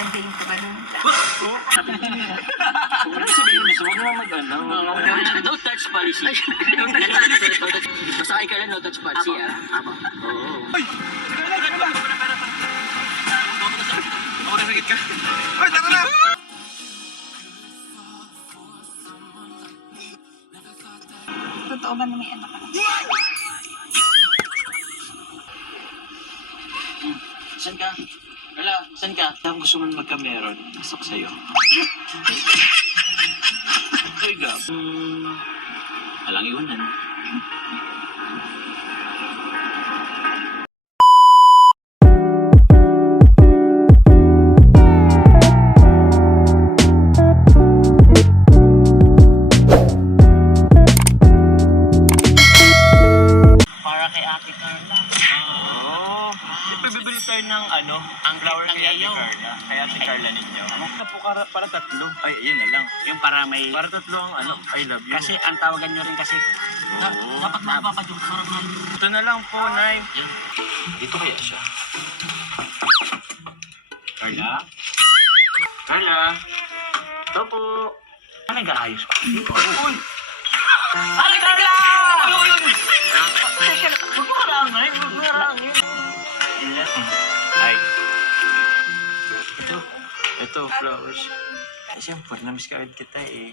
Nag-game ka ba nun? Ano sabihin mo? Huwag naman mag-ano. No touch policy. Basta kay ka lang, no touch policy, ah. Oo. Uy! Ano ba? Ako na sakit ka. Uy, tara na! Totoo ba na may anak ka na? Saan ka? Wala, saan ka? Kung gusto mo magka-meron, pasok sa'yo. Ay, gab. Alang iwanan. Para kay Ate Carla. Oo. Ipabibili tayo ng ano, ang flower ng kay Ate yayaw. Carla. Kay Ate Carla ninyo. Ano po para tatlo? Ay, yun na lang. Yung para may... Para tatlo ang ano, I love you. Kasi ang tawagan nyo rin kasi... Oo. Dapat mapapadyung sarap na... Ito na lang po, Nay. Yan. Dito kaya siya. Carla? Carla? Ito po. Ano nag-aayos pa? Uy! Ate Carla! Uy! Huwag mo karangin. Huwag mo karangin. Ay. Ito, flowers. Siyempre, na-miss ka rin kita eh.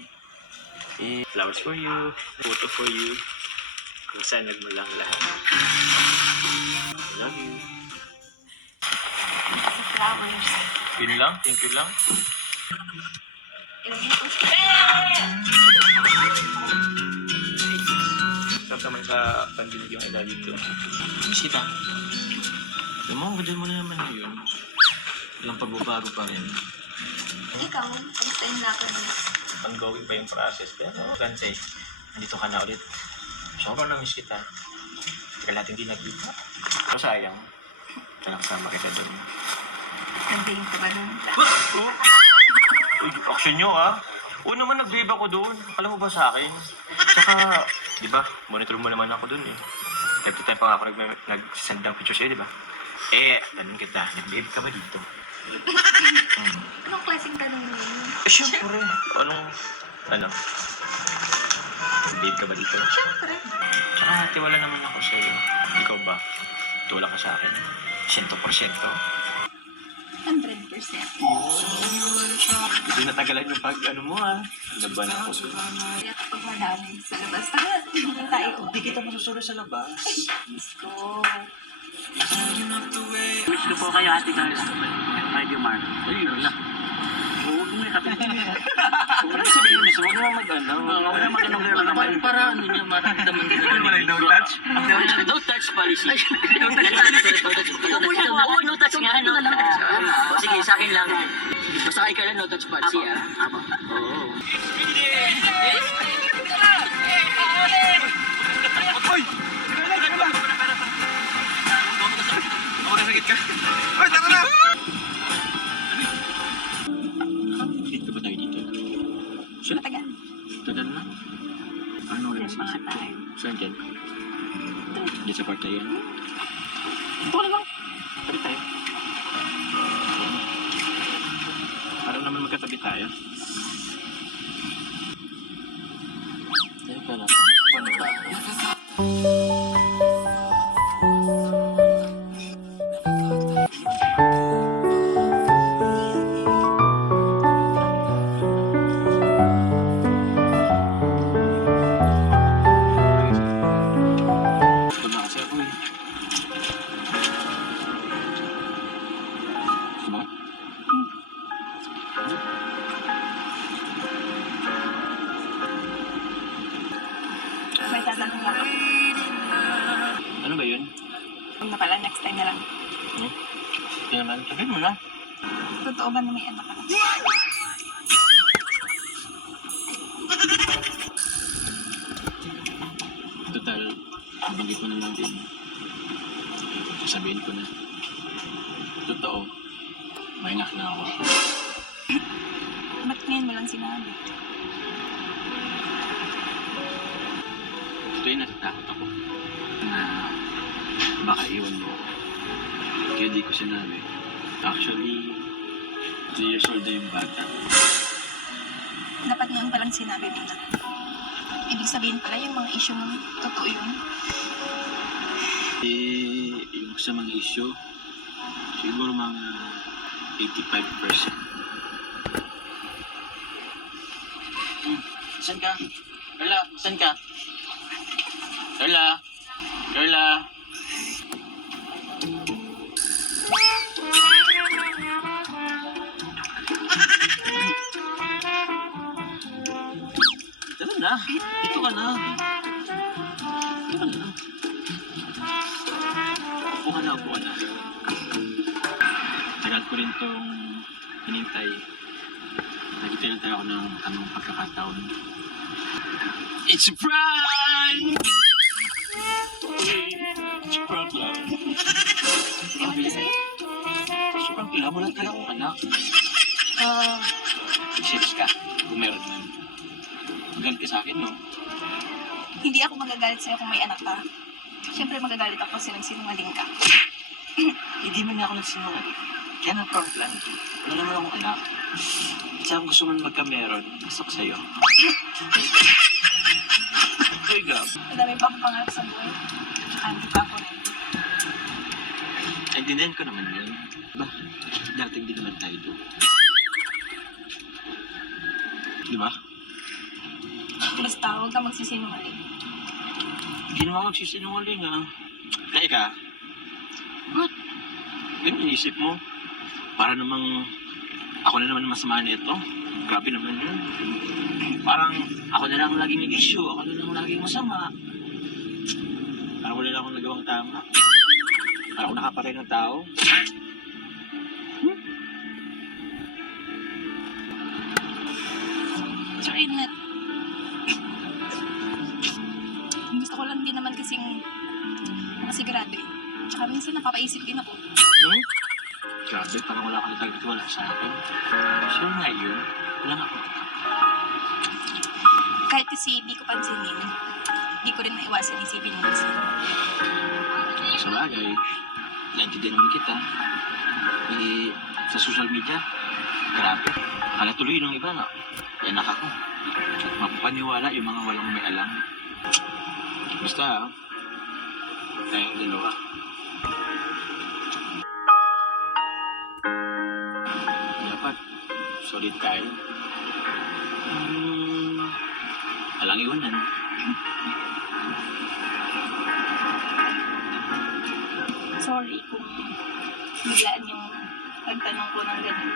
Flowers for you, photo for you. Kung saan nagmulang lahat. I love you. Sa flowers. Yun lang, thank you lang. Ilagay ko sa... Sarap naman sa pandinig yung I love you too. Miss kita. Alam mo, ganda mo na naman yun. Walang pagbabago pa rin. Ikaw, kamusta yung lakad mo? Ongoing pa yung process. Pero, Francay, nandito ka na ulit. Sobrang na-miss kita. Tagal natin di nagkita. Pero sayang, kasama kita doon. Nag-game ka ba nun? Uy, action nyo ah. Oo naman, nag-babe ako doon. Alam mo ba sa akin? Tsaka, di ba, monitor mo naman ako doon eh. Every time pa nga ako nag-send ng picture sa'yo, di ba? Tanong kita, nag-babe ka ba dito? Anong klaseng tanong mo yun? Siyempre. Ano? Babe ka ba dito? Siyempre. Tsaka tiwala naman ako sa'yo. Ikaw ba? Tiwala ka sa akin? 100%. 100%. Hindi natagalan yung pag-ano mo ah. Laban ako doon. Kaya kapag madami sa labas, tagal tayo. Hindi kita masusulo sa labas. Miss ko. Miss ko po kayo, Ate Carla. Radio Mark. Ay, yun lang. Huwag mo kapit. Ano sabihin mo? Huwag naman mag-ano. Huwag na mag-anong girl naman. Para ano niya, maramdaman nila. Wala yung no touch? No touch policy. No touch policy. Oo, no touch nga. No touch. O sige, sa akin lang. Basta kay ka lang, no touch policy, ah. Oo. Uy! Ano ba? Ako na sakit ka. Uy, tara na! Dito ba tayo dito? Matagal. Tagal na. Ano Yan oras mga isip ko? tayo. Saan dyan? Dyan sa part na yan. Ito na lang. Tabi tayo. Parang naman magkatabi tayo. Teka lang. Paano ba ako? Gusto na kasi ako eh. Gusto mo? May tatanong lang ako. Ano ba yun? Huwag na pala, next time na lang. Ito naman. Sabihin mo na. Totoo ba na may anak ka na? Total, nabanggit mo na lang din. Sasabihin ko na. Totoo, may anak na ako. Ba't ngayon mo lang sinabi? Totoo yung natatakot ako na baka iwan mo ako. Kaya di ko sinabi. Actually, 2 years old na yung bata. Dapat ngayon palang sinabi mo na. Ibig sabihin pala yung mga issue mo, totoo yun. Yung sa mga issue, siguro mga 85%. Saan ka? Carla, saan ka? Carla? Carla? Tara na, dito ka na. Dito ka na. Upo ka na, upo ka na. Tagal ko rin tong hinintay. Nagtitira tayo ako ng tamang pagkakataon. It's a prank! It's a prank lang. Ewan ko sa'yo. It's a prank lang. Wala talaga akong anak. Serious ka? Kung meron man. Magalit ka sa akin, no? Hindi ako magagalit sa'yo kung may anak ka. Siyempre magagalit ako kasi nagsinungaling ka. Hindi man ako nagsinungaling. Kaya nag-prank lang. Wala naman akong anak. Saan gusto mo magka-meron? Gusto ko sa'yo. Ay, gab. Madami pa akong pangarap sa buhay. Tsaka hindi pa ako ready. Naintindihan ko naman yun. Ba, dating din naman tayo doon. Di ba? Basta huwag ka magsisinungaling. Hindi naman ako magsisinungaling, ha? Kaya ka? Ba't? Ganun inisip mo? Para namang ako na naman masama nito. Grabe naman yun. Parang ako na lang laging may issue. Ako na lang laging masama. Parang wala na akong nagawang tama. Parang ako nakapatay ng tao. Sorry, Nat. Gusto ko lang din naman kasing makasigurado eh. Tsaka minsan napapaisip din ako. Hmm? Grabe, parang wala ka na wala sa akin. Sure nga yun. Wala nga ako. Kahit kasi di ko pansinin, di ko rin naiwasan isipin minsan. Sa bagay, naintindihan naman kita. Sa social media, grabe. Akala tuloy ng iba na. Yanak ako. At mapapaniwala yung mga walang may alam. Basta, tayong dalawa. Dapat, solid tayo. Walang iwanan. Sorry kung biglaan yung pagtanong ko ng ganun.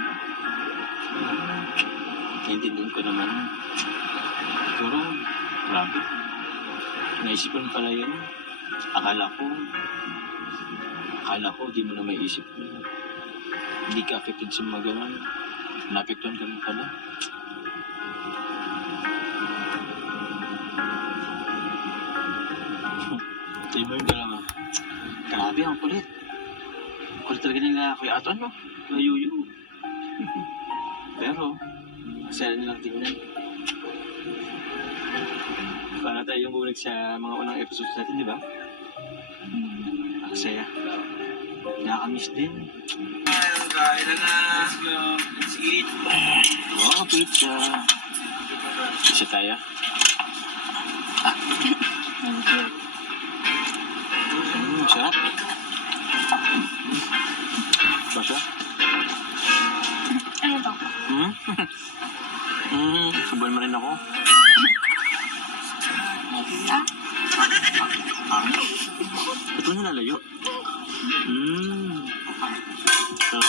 Naintindihan ko naman. Siguro, grabe. Naisipan pala yun. Akala ko, di mo na may isip mo. Hindi ka affected sa mga ganun. Naapektuhan ka rin pala. Tayo mo yung dalawa. Grabe, ang kulit. Kulit talaga nila Kuya Aton, no? Kuya Yuyu. Pero, masaya nilang tingnan. Para tayo yung bulag sa mga unang episodes natin, di ba? Masaya. Nakakamiss din. Kain na na. Let's go. Let's eat. Wow, pizza. Pizza tayo. Thank you. Sarap. Basta? Ano to? Subuhan mo rin ako. Ah? Ito na lalayo. Sarap.